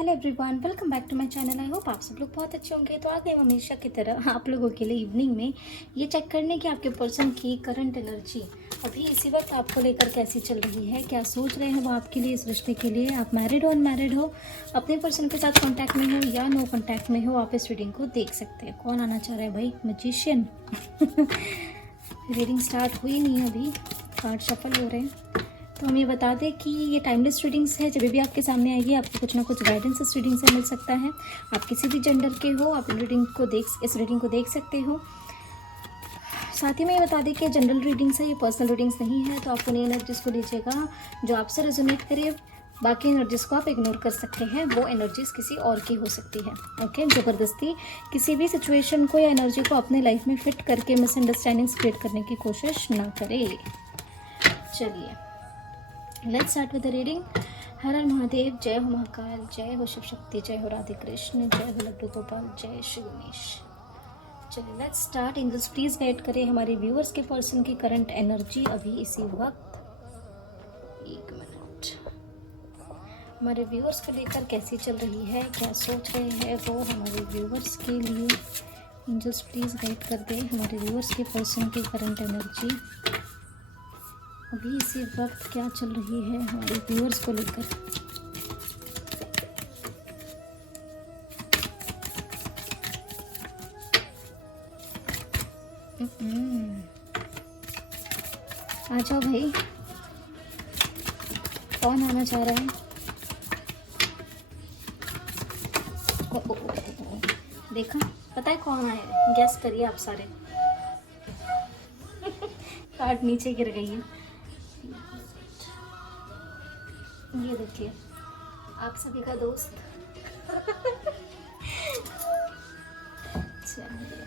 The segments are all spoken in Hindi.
Hello everyone, welcome back to my channel. I hope आप सब लोग बहुत अच्छे होंगे। तो आ गए हमेशा की तरह आप लोगों के लिए इवनिंग में ये चेक करने की आपके पर्सन की करंट एनर्जी अभी इसी वक्त आपको लेकर कैसी चल रही है, क्या सोच रहे हैं वो आपके लिए, इस रिश्ते के लिए। आप मैरिड हो, अनमैरिड हो, अपने पर्सन के साथ कांटेक्ट में हो या नो कांटेक्ट में हो, आप इस रीडिंग को देख सकते हैं। कौन आना चाह रहा है भाई? मैजिशियन। रीडिंग स्टार्ट हुई नहीं है अभी, कार्ड शफल हो रहे हैं। तो हम ये बता दें कि ये टाइमलेस रीडिंग्स है, जब भी आपके सामने आएगी आपको कुछ ना कुछ गाइडेंस इस रीडिंग से मिल सकता है। आप किसी भी जेंडर के हो, आप इस रीडिंग को देख सकते हो। साथ ही में ये बता दें कि जनरल रीडिंग्स है, ये पर्सनल रीडिंग्स नहीं है। तो आप उन्हीं एनर्जीज को लीजिएगा जो आपसे रेजोनेट करे, बाकी एनर्जीज को आप इग्नोर कर सकते हैं, वो एनर्जीज किसी और की हो सकती है। ओके, ज़बरदस्ती किसी भी सिचुएशन को या एनर्जी को अपने लाइफ में फिट करके मिसअंडरस्टैंडिंग्स क्रिएट करने की कोशिश ना करें। चलिए let's start with the reading. हर हर महादेव, जय हो महाकाल, जय हो शिव शक्ति, जय हो राधे कृष्ण, जय हो लड्डू गोपाल, जय श्री गणेश। चलिए let's start. Angels please guide करें हमारे व्यूअर्स के पर्सन की करंट एनर्जी अभी इसी वक्त। एक मिनट, हमारे व्यूअर्स को लेकर कैसी चल रही है, क्या सोच रहे हैं वो हमारे व्यूअर्स के लिए। एंजल्स प्लीज गाइड कर दें हमारे व्यूअर्स के पर्सन की करंट एनर्जी अभी इसी वक्त क्या चल रही है हमारे व्यूअर्स को लेकर। आ जाओ भाई, कौन आना चाह रहा है? देखा, पता है कौन आया है? गैस करिए आप सारे। कार्ड नीचे गिर गई है, ये देखिए, आप सभी का दोस्त। चलिए,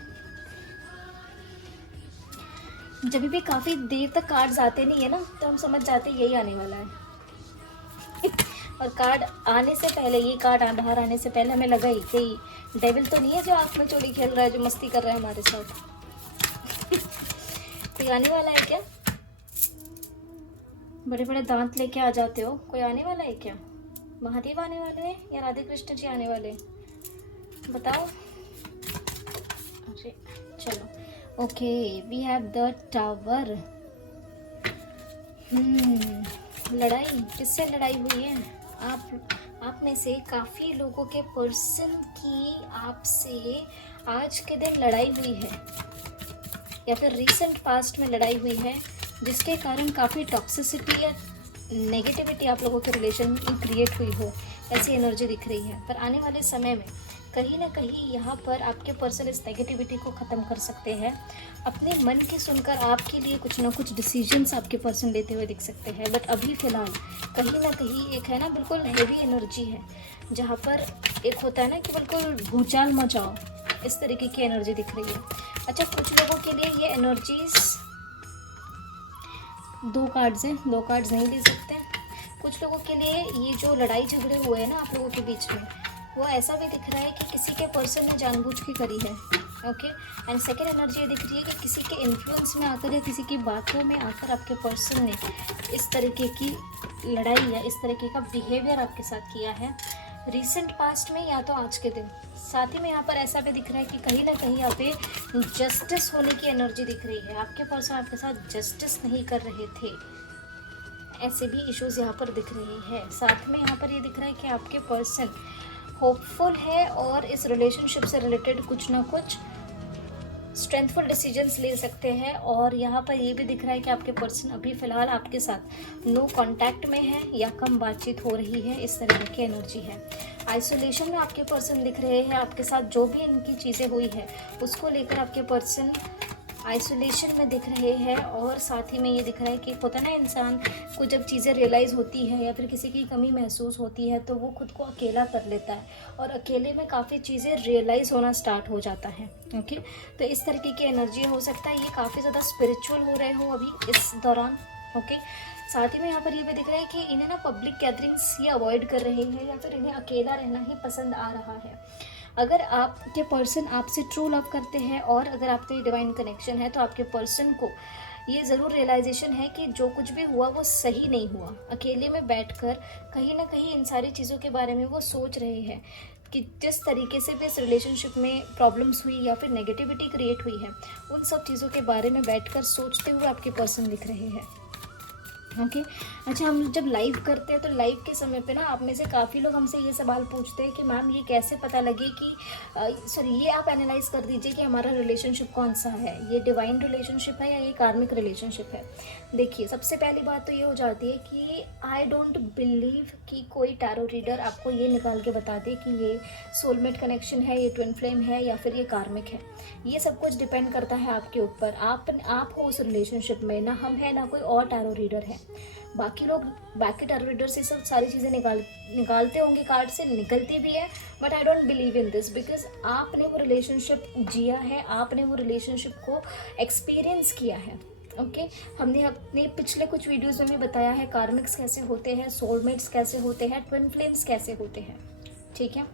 जब भी काफ़ी देर तक कार्ड्स आते नहीं है ना, तो हम समझ जाते यही आने वाला है। और कार्ड आने से पहले, ये कार्ड बाहर आने से पहले हमें लगा ही कि डेविल तो नहीं है जो आँख में चोरी खेल रहा है, जो मस्ती कर रहा है हमारे साथ। कोई आने वाला है क्या? बड़े बड़े दांत लेके आ जाते हो, कोई आने वाला है क्या? महादेव आने वाले हैं या राधे कृष्ण जी आने वाले हैं? बताओ। अरे चलो, okay, we have the tower. लड़ाई, किससे लड़ाई हुई है? आप में से काफ़ी लोगों के पर्सन की आपसे आज के दिन लड़ाई हुई है, या फिर रिसेंट पास्ट में लड़ाई हुई है, जिसके कारण काफ़ी टॉक्सिसिटी या नेगेटिविटी आप लोगों के रिलेशन में क्रिएट हुई हो, ऐसी एनर्जी दिख रही है। पर आने वाले समय में कहीं ना कहीं यहाँ पर आपके पर्सन इस नेगेटिविटी को ख़त्म कर सकते हैं। अपने मन की सुनकर आपके लिए कुछ ना कुछ डिसीजंस आपके पर्सन लेते हुए दिख सकते हैं। बट अभी फ़िलहाल कहीं ना कहीं एक है ना, बिल्कुल हैवी एनर्जी है, जहाँ पर एक होता है ना कि बिल्कुल भूचाल मचाओ, इस तरीके की एनर्जी दिख रही है। अच्छा, कुछ लोगों के लिए ये एनर्जीज, दो कार्ड्स हैं, दो कार्ड्स नहीं ले सकते। कुछ लोगों के लिए ये जो लड़ाई झगड़े हुए हैं ना आप लोगों के बीच में, वो ऐसा भी दिख रहा है कि किसी के पर्सन ने जानबूझ के करी है। ओके, एंड सेकेंड एनर्जी ये दिख रही है कि किसी के इन्फ्लुएंस में आकर या किसी की बातों में आकर आपके पर्सन ने इस तरीके की लड़ाई या इस तरीके का बिहेवियर आपके साथ किया है, रिसेंट पास्ट में या तो आज के दिन। साथ ही में यहाँ पर ऐसा भी दिख रहा है कि कहीं ना कहीं यहाँ पे जस्टिस होने की एनर्जी दिख रही है। आपके पर्सन आपके साथ जस्टिस नहीं कर रहे थे, ऐसे भी इश्यूज यहाँ पर दिख रहे हैं। साथ में यहाँ पर ये दिख रहा है कि आपके पर्सन होपफुल है और इस रिलेशनशिप से रिलेटेड कुछ ना कुछ स्ट्रेंथफुल डिसीजंस ले सकते हैं। और यहाँ पर ये भी दिख रहा है कि आपके पर्सन अभी फ़िलहाल आपके साथ नो कांटेक्ट में है या कम बातचीत हो रही है, इस तरीके की एनर्जी है। आइसोलेशन में आपके पर्सन दिख रहे हैं, आपके साथ जो भी इनकी चीज़ें हुई है उसको लेकर आपके पर्सन आइसोलेशन में दिख रहे हैं। और साथ ही में ये दिख रहा है कि होता है ना, इंसान को जब चीज़ें रियलाइज़ होती है या फिर किसी की कमी महसूस होती है तो वो खुद को अकेला कर लेता है, और अकेले में काफ़ी चीज़ें रियलाइज़ होना स्टार्ट हो जाता है। ओके, तो इस तरीके की एनर्जी हो सकता है, ये काफ़ी ज़्यादा स्पिरिचुअल हो रहे हो अभी इस दौरान। ओके, साथ ही में यहाँ पर ये भी दिख रहा है कि इन्हें ना पब्लिक गैदरिंग्स ये अवॉइड कर रहे हैं या फिर इन्हें अकेला रहना ही पसंद आ रहा है। अगर आपके पर्सन आपसे ट्रू लव करते हैं और अगर आपसे डिवाइन कनेक्शन है तो आपके पर्सन को ये ज़रूर रियलाइजेशन है कि जो कुछ भी हुआ वो सही नहीं हुआ। अकेले में बैठकर कहीं ना कहीं इन सारी चीज़ों के बारे में वो सोच रहे हैं कि जिस तरीके से भी इस रिलेशनशिप में प्रॉब्लम्स हुई या फिर नेगेटिविटी क्रिएट हुई है, उन सब चीज़ों के बारे में बैठकर सोचते हुए आपके पर्सन दिख रहे हैं। ओके अच्छा, हम जब लाइव करते हैं तो लाइव के समय पे ना आप में से काफ़ी लोग हमसे ये सवाल पूछते हैं कि मैम ये कैसे पता लगे कि सॉरी ये आप एनालाइज कर दीजिए कि हमारा रिलेशनशिप कौन सा है, ये डिवाइन रिलेशनशिप है या ये कार्मिक रिलेशनशिप है। देखिए, सबसे पहली बात तो ये हो जाती है कि आई डोंट बिलीव कि कोई टैरो रीडर आपको ये निकाल के बता दे कि ये सोलमेट कनेक्शन है, ये ट्विन फ्लेम है या फिर ये कार्मिक है। ये सब कुछ डिपेंड करता है आपके ऊपर, आप हो उस रिलेशनशिप में, ना हम है ना कोई और टैरो रीडर है। बाकी लोग बाकी टैरो रीडर से सब सारी चीज़ें निकालते होंगे, कार्ड से निकलती भी है, but I don't believe in this because आपने वो रिलेशनशिप जिया है, आपने वो रिलेशनशिप को एक्सपीरियंस किया है। ओके हमने अपने पिछले कुछ वीडियोज़ में भी बताया है कार्मिक्स कैसे होते हैं, सोलमेट्स कैसे होते हैं, ट्विन फ्लेम्स कैसे होते हैं। ठीक है,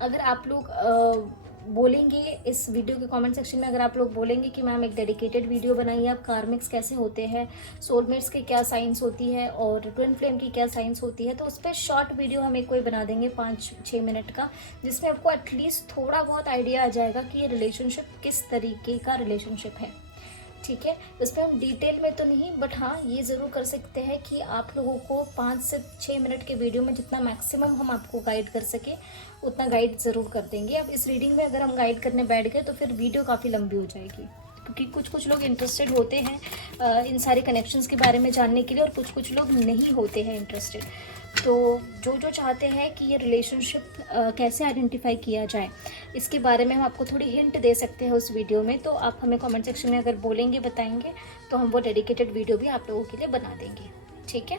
अगर आप लोग बोलेंगे इस वीडियो के कमेंट सेक्शन में, अगर आप लोग बोलेंगे कि मैम एक डेडिकेटेड वीडियो बनाइए आप, कार्मिक्स कैसे होते हैं, सोलमेट्स के क्या साइंस होती है और ट्विन फ्लेम की क्या साइंस होती है, तो उस पर शॉर्ट वीडियो हम एक कोई बना देंगे 5-6 मिनट का, जिसमें आपको एटलीस्ट थोड़ा बहुत आइडिया आ जाएगा कि ये रिलेशनशिप किस तरीके का रिलेशनशिप है। ठीक है, इसमें हम डिटेल में तो नहीं, बट हाँ ये ज़रूर कर सकते हैं कि आप लोगों को 5 से 6 मिनट के वीडियो में जितना मैक्सिमम हम आपको गाइड कर सके उतना गाइड ज़रूर कर देंगे। अब इस रीडिंग में अगर हम गाइड करने बैठ गए तो फिर वीडियो काफ़ी लंबी हो जाएगी, क्योंकि कुछ लोग इंटरेस्टेड होते हैं इन सारे कनेक्शंस के बारे में जानने के लिए और कुछ लोग नहीं होते हैं इंटरेस्टेड। तो जो चाहते हैं कि ये रिलेशनशिप कैसे आइडेंटिफाई किया जाए, इसके बारे में हम आपको थोड़ी हिंट दे सकते हैं उस वीडियो में, तो आप हमें कमेंट सेक्शन में अगर बोलेंगे, बताएंगे, तो हम वो डेडिकेटेड वीडियो भी आप लोगों के लिए बना देंगे। ठीक है,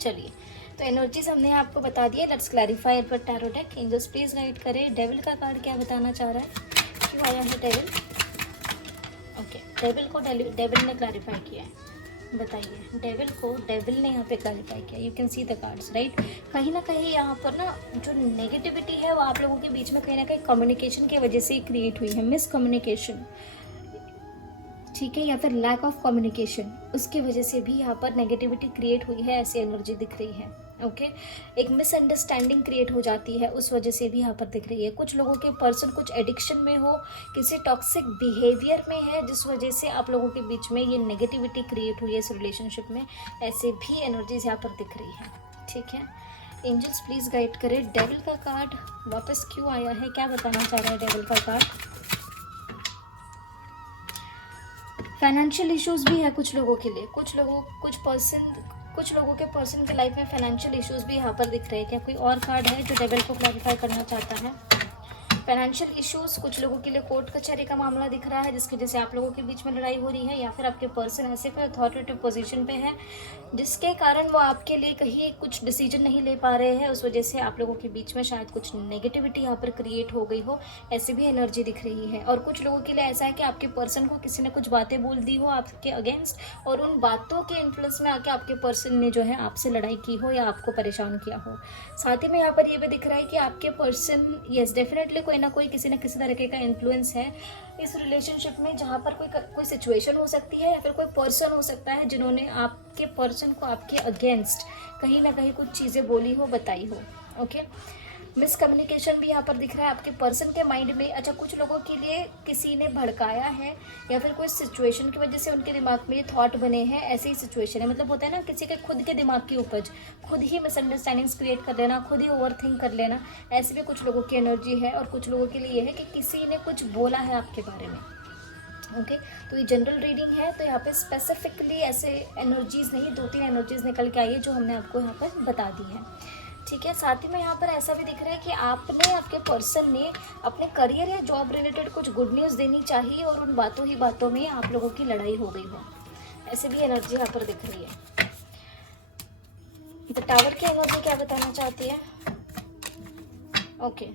चलिए, तो एनर्जीज हमने आपको बता दिया। लेट्स क्लैरिफाई पर tarot deck. Angels please guide करें, डेविल का कार्ड क्या बताना चाह रहा है, क्यों आया है डेविल। ओके, डेविल को डेविल ने क्लैरिफाई किया है, बताइए डेविल को डेविल ने यहाँ पे क्लैरिफाई किया। You can see the cards right. कहीं ना कहीं यहाँ पर ना जो नेगेटिविटी है वो आप लोगों के बीच में कहीं ना कहीं कम्युनिकेशन की वजह से ही क्रिएट हुई है, मिसकम्युनिकेशन, ठीक है, या फिर लैक ऑफ कम्युनिकेशन, उसकी वजह से भी यहाँ पर नेगेटिविटी क्रिएट हुई है, ऐसी एनर्जी दिख रही है। ओके एक मिसअंडरस्टैंडिंग क्रिएट हो जाती है, उस वजह से भी यहाँ पर दिख रही है। कुछ लोगों के पर्सन कुछ एडिक्शन में हो, किसी टॉक्सिक बिहेवियर में है, जिस वजह से आप लोगों के बीच में ये नेगेटिविटी क्रिएट हुई है इस रिलेशनशिप में, ऐसे भी एनर्जीज यहाँ पर दिख रही है। ठीक है, एंजल्स प्लीज गाइड करें। डेविल का कार्ड वापस क्यों आया है, क्या बताना चाह रहा है डेविल का कार्ड। फाइनेंशियल इश्यूज भी है कुछ लोगों के लिए, कुछ लोगों के पर्सन के लाइफ में फाइनेंशियल इश्यूज भी यहाँ पर दिख रहे हैं। क्या कोई और कार्ड है जो डेविल को क्लैरिफाई करना चाहता है। फाइनेंशियल इश्यूज कुछ लोगों के लिए कोर्ट कचहरी का मामला दिख रहा है, जिसकी वजह से आप लोगों के बीच में लड़ाई हो रही है, या फिर आपके पर्सन ऐसे कोई अथॉरिटेटिव पोजीशन पे है जिसके कारण वो आपके लिए कहीं कुछ डिसीजन नहीं ले पा रहे हैं, उस वजह से आप लोगों के बीच में शायद कुछ नेगेटिविटी यहाँ पर क्रिएट हो गई हो, ऐसी भी एनर्जी दिख रही है। और कुछ लोगों के लिए ऐसा है कि आपके पर्सन को किसी ने कुछ बातें बोल दी हो आपके अगेंस्ट, और उन बातों के इन्फ्लुएंस में आके आपके पर्सन ने जो है आपसे लड़ाई की हो या आपको परेशान किया हो। साथ ही में यहाँ पर ये भी दिख रहा है कि आपके पर्सन यस डेफिनेटली कोई ना कोई किसी न किसी तरीके का इन्फ्लुएंस है इस रिलेशनशिप में, जहाँ पर कोई सिचुएशन हो सकती है या फिर कोई पर्सन हो सकता है जिन्होंने आपके पर्सन को आपके अगेंस्ट कहीं ना कहीं कुछ चीज़ें बोली हो, बताई हो। ओके मिसकम्युनिकेशन भी यहाँ पर दिख रहा है आपके पर्सन के माइंड में। अच्छा, कुछ लोगों के लिए किसी ने भड़काया है या फिर कोई सिचुएशन की वजह से उनके दिमाग में ये थॉट बने हैं, ऐसी ही सिचुएशन है। मतलब होता है ना किसी के खुद के दिमाग की उपज, खुद ही मिसअंडरस्टैंडिंग्स क्रिएट कर लेना, खुद ही ओवरथिंक कर लेना, ऐसी भी कुछ लोगों की एनर्जी है। और कुछ लोगों के लिए ये है कि किसी ने कुछ बोला है आपके बारे में। ओके तो ये जनरल रीडिंग है, तो यहाँ पे स्पेसिफिकली ऐसे एनर्जीज नहीं, 2-3 एनर्जीज निकल के आई है जो हमने आपको यहाँ पर बता दी है। ठीक है, साथ ही में यहाँ पर ऐसा भी दिख रहा है कि आपके पर्सन ने अपने करियर या जॉब रिलेटेड कुछ गुड न्यूज़ देनी चाहिए और उन बातों में आप लोगों की लड़ाई हो गई हो, ऐसे भी एनर्जी यहाँ पर दिख रही है। द टावर की एनर्जी क्या बताना चाहती है। ओके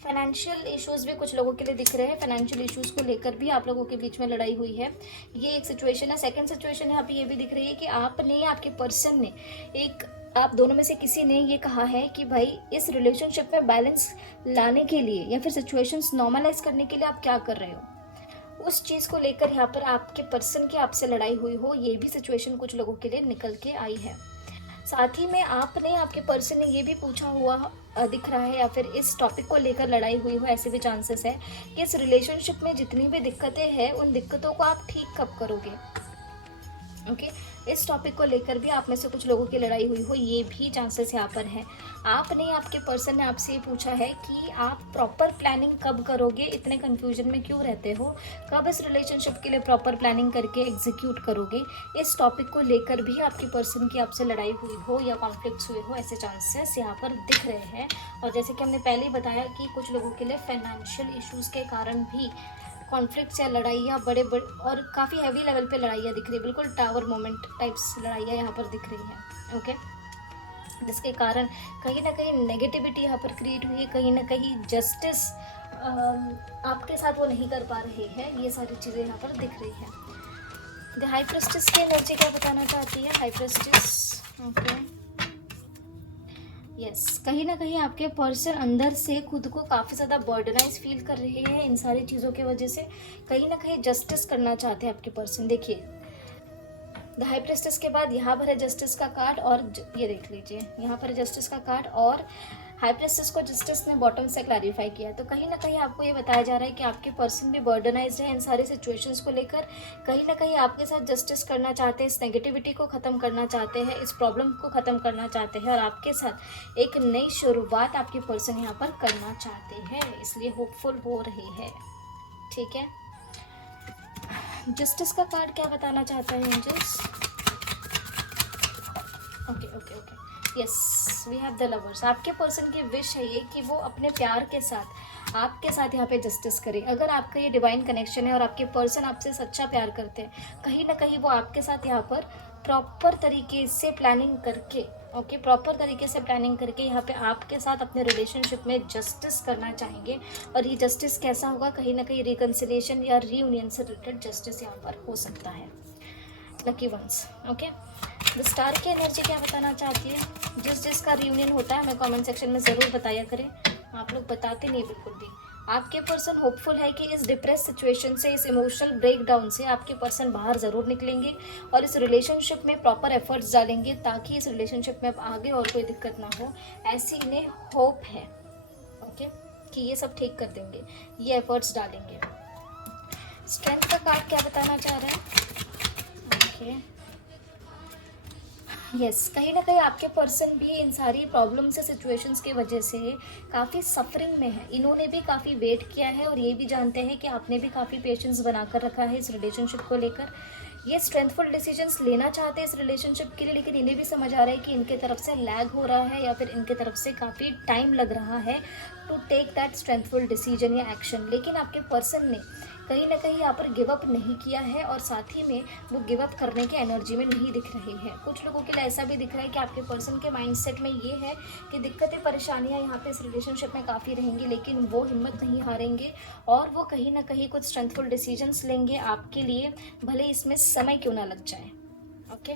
फाइनेंशियल इश्यूज भी कुछ लोगों के लिए दिख रहे हैं, फाइनेंशियल इश्यूज को लेकर भी आप लोगों के बीच में लड़ाई हुई है, ये एक सिचुएशन है। सेकंड सिचुएशन यहाँ पे ये भी दिख रही है कि आपके पर्सन ने आप दोनों में से किसी ने ये कहा है कि भाई इस रिलेशनशिप में बैलेंस लाने के लिए या फिर सिचुएशंस नॉर्मलाइज करने के लिए आप क्या कर रहे हो। उस चीज़ को लेकर यहाँ पर आपके पर्सन की आपसे लड़ाई हुई हो, ये भी सिचुएशन कुछ लोगों के लिए निकल के आई है। साथ ही में आपने आपके पर्सन ने ये भी पूछा हुआ दिख रहा है, या फिर इस टॉपिक को लेकर लड़ाई हुई हो, ऐसे भी चांसेस है कि इस रिलेशनशिप में जितनी भी दिक्कतें हैं उन दिक्कतों को आप ठीक कब करोगे। ओके, इस टॉपिक को लेकर भी आप में से कुछ लोगों की लड़ाई हुई हो, ये भी चांसेस यहाँ पर है। आपने आपके पर्सन ने आपसे ये पूछा है कि आप प्रॉपर प्लानिंग कब करोगे, इतने कंफ्यूजन में क्यों रहते हो, कब इस रिलेशनशिप के लिए प्रॉपर प्लानिंग करके एग्जीक्यूट करोगे। इस टॉपिक को लेकर भी आपके पर्सन की आपसे लड़ाई हुई हो या कॉन्फ्लिक्ट्स हुए हो, ऐसे चांसेस यहाँ पर दिख रहे हैं। और जैसे कि हमने पहले ही बताया कि कुछ लोगों के लिए फाइनेंशियल इश्यूज़ के कारण भी कॉन्फ्लिक्ट्स या लड़ाइयाँ बड़े और काफ़ी हैवी लेवल पे लड़ाइयाँ दिख रही है, बिल्कुल टावर मोमेंट टाइप्स लड़ाइयाँ यहाँ पर दिख रही हैं। ओके, जिसके कारण कहीं ना कहीं नेगेटिविटी यहाँ पर क्रिएट हुई है, कहीं ना कहीं जस्टिस आपके साथ वो नहीं कर पा रहे हैं, ये सारी चीज़ें यहाँ पर दिख रही है। द हाई प्रेस्टिस की एनर्जी क्या बताना चाहती है, हाई प्रेस्टिस। ओके, यस, कहीं ना कहीं आपके पर्सन अंदर से खुद को काफ़ी ज़्यादा बर्डनाइज फील कर रहे हैं इन सारी चीज़ों के वजह से। कहीं ना कहीं जस्टिस करना चाहते हैं आपके पर्सन। देखिए, द हाई प्रेस्टिस के बाद यहाँ पर है जस्टिस का कार्ड, और ये देख लीजिए यहाँ पर जस्टिस का कार्ड, और हाई प्रेस्टिस को जस्टिस ने बॉटम से क्लैरिफाई किया। तो कहीं ना कहीं आपको ये बताया जा रहा है कि आपके पर्सन भी बर्डनाइज्ड है इन सारी सिचुएशंस को लेकर। कहीं ना कहीं आपके साथ जस्टिस करना चाहते हैं, इस नेगेटिविटी को ख़त्म करना चाहते हैं, इस प्रॉब्लम को ख़त्म करना चाहते हैं, और आपके साथ एक नई शुरुआत आपके पर्सन यहाँ पर करना चाहते हैं, इसलिए होपफुल हो रही है। ठीक है, जस्टिस का कार्ड क्या बताना चाहता है angels. Okay okay okay, yes, we have the lovers. आपके पर्सन की विश है ये कि वो अपने प्यार के साथ आपके साथ यहाँ पे जस्टिस करे। अगर आपका ये डिवाइन कनेक्शन है और आपके पर्सन आपसे सच्चा प्यार करते हैं, कहीं ना कहीं वो आपके साथ यहाँ पर प्रॉपर तरीके से प्लानिंग करके, ओके, प्रॉपर तरीके से प्लानिंग करके यहाँ पे आपके साथ अपने रिलेशनशिप में जस्टिस करना चाहेंगे। और ये जस्टिस कैसा होगा, कहीं ना कहीं रिकन्सिलिएशन या रीयूनियन से रिलेटेड जस्टिस यहाँ पर हो सकता है। Lucky ones. Okay, the star की एनर्जी क्या बताना चाहती है। जिसका रीयूनियन होता है हमें कमेंट सेक्शन में ज़रूर बताया करें, आप लोग बताते नहीं बिल्कुल भी। आपके पर्सन होपफुल है कि इस डिप्रेस सिचुएशन से, इस इमोशनल ब्रेकडाउन से आपके पर्सन बाहर ज़रूर निकलेंगे और इस रिलेशनशिप में प्रॉपर एफर्ट्स डालेंगे ताकि इस रिलेशनशिप में अब आगे और कोई दिक्कत ना हो, ऐसी इन्हें होप है। ओके, कि ये सब ठीक कर देंगे, ये एफर्ट्स डालेंगे। स्ट्रेंथ का कार्ड क्या बताना चाह रहे हैं। ओके, यस, कहीं ना कहीं आपके पर्सन भी इन सारी प्रॉब्लम से, सिचुएशंस की वजह से काफ़ी सफरिंग में है। इन्होंने भी काफ़ी वेट किया है और ये भी जानते हैं कि आपने भी काफ़ी पेशेंस बनाकर रखा है इस रिलेशनशिप को लेकर। ये स्ट्रेंथफुल डिसीजंस लेना चाहते हैं इस रिलेशनशिप के लिए, लेकिन इन्हें भी समझ आ रहा है कि इनके तरफ से लैग हो रहा है या फिर इनके तरफ से काफ़ी टाइम लग रहा है to take that strengthful decision या एक्शन। लेकिन आपके पर्सन ने कहीं ना कहीं यहाँ पर गिव अप नहीं किया है और साथ ही में वो गिव अप करने की एनर्जी में नहीं दिख रहे हैं। कुछ लोगों के लिए ऐसा भी दिख रहा है कि आपके पर्सन के माइंडसेट में ये है कि दिक्कतें परेशानियाँ यहाँ पे इस रिलेशनशिप में काफ़ी रहेंगी, लेकिन वो हिम्मत नहीं हारेंगे और वो कहीं ना कहीं कुछ स्ट्रेंथफुल डिसीजंस लेंगे आपके लिए, भले इसमें समय क्यों ना लग जाए। ओके,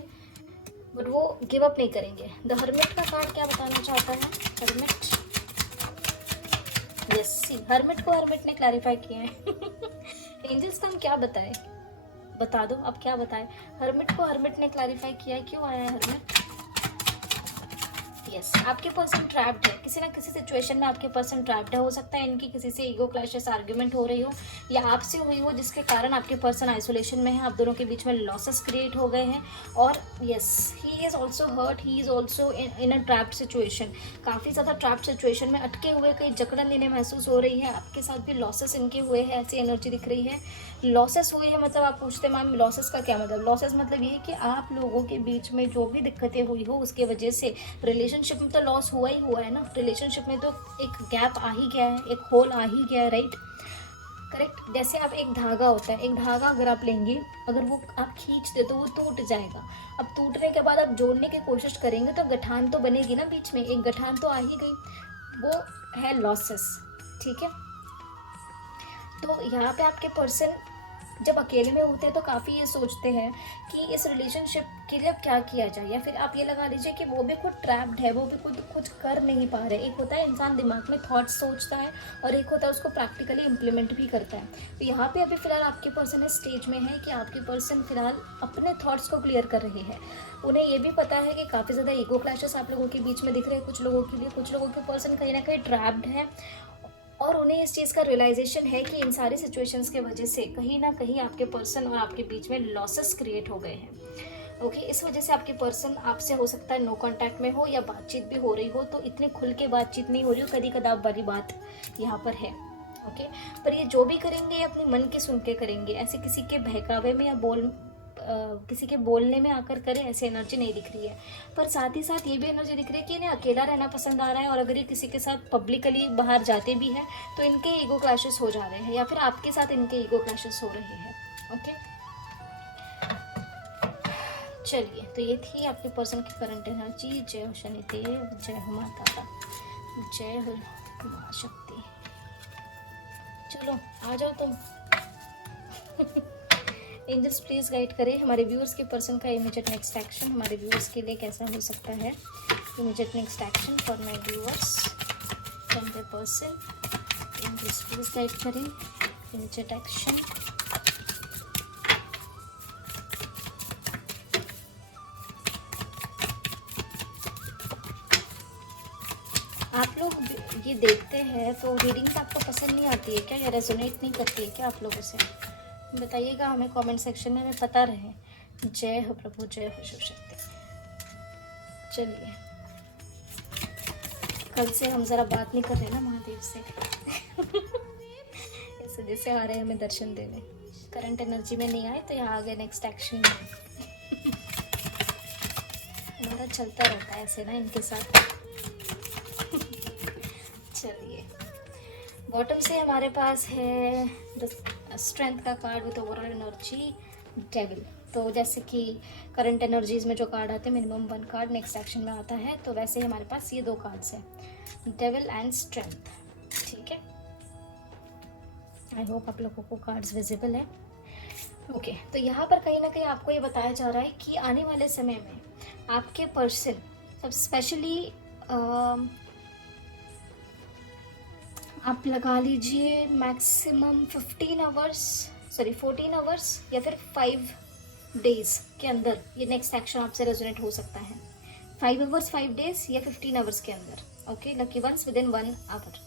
बट वो गिव अप नहीं करेंगे। द हर्मिट का कार्ड क्या बताना चाहता है। हर्मिट, यस, सी, हर्मिट को हर्मिट ने क्लैरिफाई किया है। एंजल्स का हम क्या बताएं, बता दो अब क्या बताएं। हर्मिट को हर्मिट ने क्लैरिफाई किया है, क्यों आया है हर्मिट। यस, आपके पर्सन ट्रैप्ड है, किसी ना किसी सिचुएशन में आपके पर्सन ट्रैप्ड है। हो सकता है इनकी किसी से ईगो क्लैशेस, आर्ग्यूमेंट हो रही हो या आपसे हुई हो, जिसके कारण आपके पर्सन आइसोलेशन में है, आप दोनों के बीच में लॉसेस क्रिएट हो गए हैं। और yes, he is also hurt, he is also in a trapped situation. काफ़ी ज़्यादा ट्रैप्ड सिचुएशन में अटके हुए, कई जकड़न इन्हें महसूस हो रही है। आपके साथ भी लॉसेस इनके हुए हैं, ऐसी एनर्जी दिख रही है। लॉसेस हुए हैं मतलब आप पूछते मैम लॉसेस का क्या मतलब। लॉसेस मतलब ये है कि आप लोगों के बीच में जो भी दिक्कतें हुई हो उसके वजह से रिलेशनशिप में तो लॉस हुआ ही हुआ है ना। रिलेशनशिप में तो एक गैप आ ही गया है, एक होल आ ही गया है, राइट, करेक्ट। जैसे आप एक धागा होता है, एक धागा अगर आप लेंगे, अगर वो आप खींच दे तो वो टूट जाएगा। अब टूटने के बाद आप जोड़ने की कोशिश करेंगे तो गठान तो बनेगी ना, बीच में एक गठान तो आ ही गई, वो है लॉसेस। ठीक है, तो यहाँ पे आपके पर्सन जब अकेले में होते हैं तो काफ़ी ये सोचते हैं कि इस रिलेशनशिप के लिए अब क्या किया जाए, या फिर आप ये लगा लीजिए कि वो भी खुद ट्रैप्ड है, वो भी खुद कुछ कर नहीं पा रहे। एक होता है इंसान दिमाग में थॉट्स सोचता है और एक होता है उसको प्रैक्टिकली इम्प्लीमेंट भी करता है। तो यहाँ पे अभी फ़िलहाल आपके पर्सन इस स्टेज में है कि आपके पर्सन फ़िलहाल अपने थॉट्स को क्लियर कर रहे हैं। उन्हें ये भी पता है कि काफ़ी ज़्यादा ईगो क्लैशेस आप लोगों के बीच में दिख रहे हैं कुछ लोगों के लिए। कुछ लोगों के पर्सन कहीं ना कहीं ट्रैप्ड है और उन्हें इस चीज़ का रियलाइजेशन है कि इन सारी सिचुएशंस के वजह से कहीं ना कहीं आपके पर्सन और आपके बीच में लॉसेस क्रिएट हो गए हैं। ओके, इस वजह से आपके पर्सन आपसे हो सकता है नो कांटेक्ट में हो, या बातचीत भी हो रही हो तो इतने खुल के बातचीत नहीं हो रही हो, कभी कदार वाली बात यहाँ पर है। ओके, पर ये जो भी करेंगे ये अपने मन की सुन के करेंगे, ऐसे किसी के बहकावे में या किसी के बोलने में आकर करें, ऐसे एनर्जी नहीं दिख रही है। पर साथ ही साथ ये भी एनर्जी दिख रही है कि इन्हें अकेला रहना पसंद आ रहा है, और अगर ये किसी के साथ पब्लिकली बाहर जाते भी हैं तो इनके ईगो क्लैशेस हो जा रहे हैं, या फिर आपके साथ इनके ईगो क्लैशेस हो रहे हैं। ओके, चलिए, तो ये थी आपके पर्सन की करंट एनर्जी। जय हो शनिदेव, जय हो माता दा, जय हो माँ शक्ति। चलो आ जाओ तुम। एंजल्स प्लीज गाइड करें हमारे व्यूअर्स के पर्सन का इमीडिएट नेक्स्ट एक्शन हमारे व्यूअर्स के लिए कैसा हो सकता है। Immediate next action for my viewers from the person. Angels please guide करें इमीडिएट एक्शन। आप लोग ये देखते हैं तो रीडिंग्स आपको पसंद नहीं आती है क्या, या रेजोनेट नहीं करती है क्या आप लोगों से? बताइएगा हमें कमेंट सेक्शन में, हमें पता रहे। जय हो प्रभु, जय हो शिव शक्ति। चलिए, कल से हम ज़रा बात नहीं कर रहे ना महादेव से। इस वजह से आ रहे हैं हमें दर्शन देने। करंट एनर्जी में नहीं आए तो यहाँ आ गए नेक्स्ट एक्शन में। हमारा चलता रहता है ऐसे ना इनके साथ। चलिए, बॉटम से हमारे पास है स्ट्रेंथ का card with overall energy devil. तो जैसे कि करंट एनर्जीज में जो कार्ड आते हैं मिनिमम 1 कार्ड नेक्स्ट एक्शन में आता है, तो वैसे ही हमारे पास ये 2 कार्ड्स हैं, डेविल एंड स्ट्रेंथ। ठीक है, आई होप आप लोगों को कार्ड्स विजिबल है। ओके, तो यहाँ पर कहीं ना कहीं आपको ये बताया जा रहा है कि आने वाले समय में आपके पर्सन, सब स्पेशली आप लगा लीजिए मैक्सिमम 14 आवर्स या फिर 5 डेज़ के अंदर ये नेक्स्ट एक्शन आपसे रेजोनेट हो सकता है। 5 आवर्स 5 डेज या 15 आवर्स के अंदर। Okay, lucky ones within 1 hour,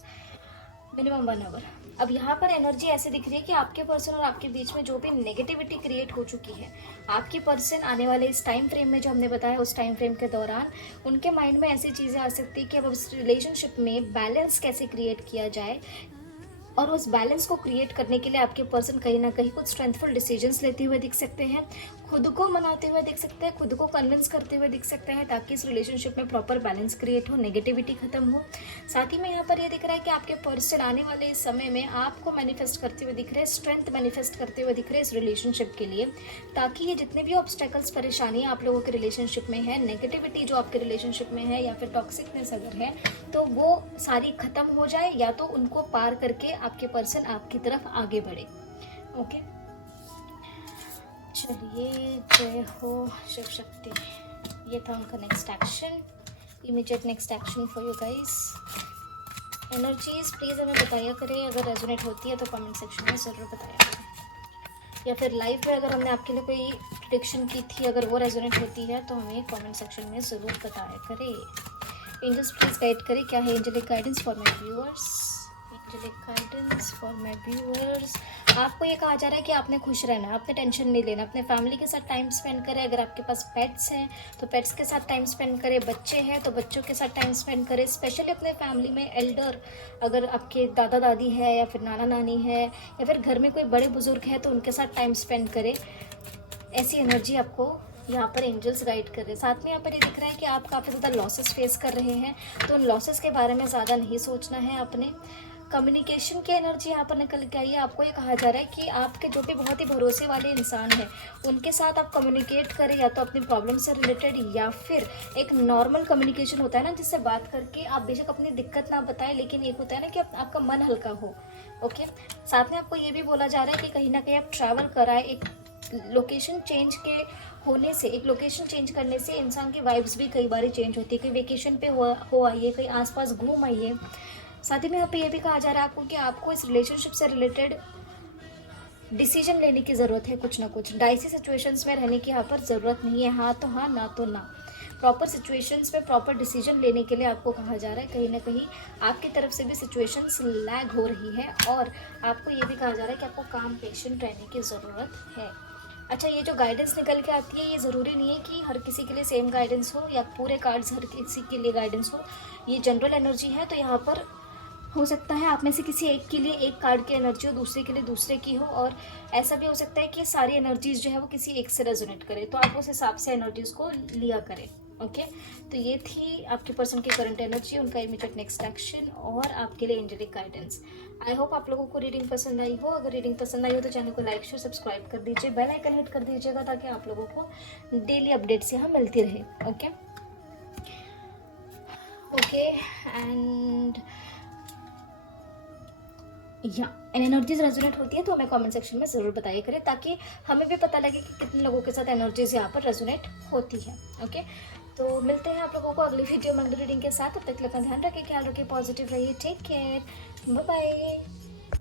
minimum 1 hour. अब यहाँ पर एनर्जी ऐसे दिख रही है कि आपके पर्सन और आपके बीच में जो भी नेगेटिविटी क्रिएट हो चुकी है, आपके पर्सन आने वाले इस टाइम फ्रेम में जो हमने बताया उस टाइम फ्रेम के दौरान उनके माइंड में ऐसी चीज़ें आ सकती है कि अब उस रिलेशनशिप में बैलेंस कैसे क्रिएट किया जाए, और उस बैलेंस को क्रिएट करने के लिए आपके पर्सन कहीं ना कहीं कुछ स्ट्रेंथफुल डिसीजंस लेते हुए दिख सकते हैं, खुद को मनाते हुए दिख सकते हैं, खुद को कन्विंस करते हुए दिख सकते हैं, ताकि इस रिलेशनशिप में प्रॉपर बैलेंस क्रिएट हो, नेगेटिविटी खत्म हो। साथ ही में यहाँ पर ये दिख रहा है कि आपके पर्सन आने वाले इस समय में आपको मैनिफेस्ट करते हुए दिख रहे हैं, स्ट्रेंथ मैनिफेस्ट करते हुए दिख रहे हैं इस रिलेशनशिप के लिए, ताकि ये जितने भी ऑब्स्टेकल्स परेशानियाँ आप लोगों के रिलेशनशिप में है, नेगेटिविटी जो आपके रिलेशनशिप में है या फिर टॉक्सिकनेस अगर है तो वो सारी खत्म हो जाए, या तो उनको पार करके आपके पर्सन आपकी तरफ आगे बढ़े। ओके, चलिए, जय हो शिव शक्ति। ये था उनका next action, immediate next action for you guys. Energies please हमें बताया करें, अगर रेजोनेट होती है तो कमेंट सेक्शन में ज़रूर बताया करें, या फिर लाइव में अगर हमने आपके लिए कोई प्रेडिक्शन की थी अगर वो रेजोनेट होती है तो हमें कमेंट सेक्शन में ज़रूर बताया करें। एंजल्स प्लीज़ गाइड करें, क्या है angelic guidance for my viewers. Angelic guidance for my viewers, आपको ये कहा जा रहा है कि आपने खुश रहना है, आपने टेंशन नहीं लेना, अपने फैमिली के साथ टाइम स्पेंड करें। अगर आपके पास पेट्स हैं तो पेट्स के साथ टाइम स्पेंड करें, बच्चे हैं तो बच्चों के साथ टाइम स्पेंड करें। स्पेशली अपने फैमिली में एल्डर, अगर आपके दादा दादी है या फिर नाना नानी है या फिर घर में कोई बड़े बुजुर्ग है तो उनके साथ टाइम स्पेंड करें। ऐसी एनर्जी आपको यहाँ पर एंजल्स गाइड कर रहे हैं। साथ में यहाँ पर ये दिख रहा है कि आप काफ़ी ज़्यादा लॉसेस फेस कर रहे हैं, तो उन लॉसेस के बारे में ज़्यादा नहीं सोचना है आपने। कम्युनिकेशन की एनर्जी यहाँ पर निकल के आई है। आपको ये कहा जा रहा है कि आपके जो भी बहुत ही भरोसे वाले इंसान हैं उनके साथ आप कम्युनिकेट करें, या तो अपनी प्रॉब्लम से रिलेटेड या फिर एक नॉर्मल कम्युनिकेशन होता है ना, जिससे बात करके आप बेशक अपनी दिक्कत ना बताएं, लेकिन एक होता है ना कि आपका मन हल्का हो। ओके, साथ में आपको ये भी बोला जा रहा है कि कहीं ना कहीं आप ट्रैवल कराएं। एक लोकेशन चेंज के होने से, एक लोकेशन चेंज करने से इंसान की वाइब्स भी कई बार चेंज होती है। कहीं वेकेशन पे हो आइए, कहीं आसपास घूम आइए। साथ ही में यहाँ पे ये भी कहा जा रहा है आपको कि आपको इस रिलेशनशिप से रिलेटेड डिसीजन लेने की ज़रूरत है। कुछ ना कुछ डाइसी सिचुएशंस में रहने की यहाँ पर ज़रूरत नहीं है। हाँ तो हाँ, ना तो ना। प्रॉपर सिचुएशंस में प्रॉपर डिसीजन लेने के लिए आपको कहा जा रहा है। कहीं ना कहीं आपकी तरफ से भी सिचुएशंस लैग हो रही है, और आपको ये भी कहा जा रहा है कि आपको काम पेशेंट रहने की ज़रूरत है। अच्छा, ये जो गाइडेंस निकल के आती है, ये ज़रूरी नहीं है कि हर किसी के लिए सेम गाइडेंस हो या पूरे कार्ड्स हर किसी के लिए गाइडेंस हो। ये जनरल एनर्जी है, तो यहाँ पर हो सकता है आप में से किसी एक के लिए एक कार्ड की एनर्जी हो, दूसरे के लिए दूसरे की हो, और ऐसा भी हो सकता है कि सारी एनर्जीज जो है वो किसी एक से रेजोनेट करे, तो आप उस हिसाब से एनर्जीज को लिया करें। ओके, तो ये थी आपके पर्सन की करंट एनर्जी, उनका इमीडिएट नेक्स्ट एक्शन और आपके लिए एंजेलिक गाइडेंस। आई होप आप लोगों को रीडिंग पसंद आई हो। अगर रीडिंग पसंद आई हो तो चैनल को लाइक शेयर सब्सक्राइब कर दीजिए, बेल आइकन हिट कर दीजिएगा, ताकि आप लोगों को डेली अपडेट्स यहाँ मिलती रहे। ओके ओके, एंड या एनर्जीज रेजोनेट होती है तो हमें कमेंट सेक्शन में ज़रूर बताइए करें, ताकि हमें भी पता लगे कि कितने लोगों के साथ एनर्जीज यहाँ पर रेजोनेट होती है। ओके, तो मिलते हैं आप लोगों को अगली वीडियो में अगली रीडिंग के साथ। तब तक के लिए अपना ध्यान रखिए, ख्याल रखिए, पॉजिटिव रहिए, टेक केयर, बाय बाय।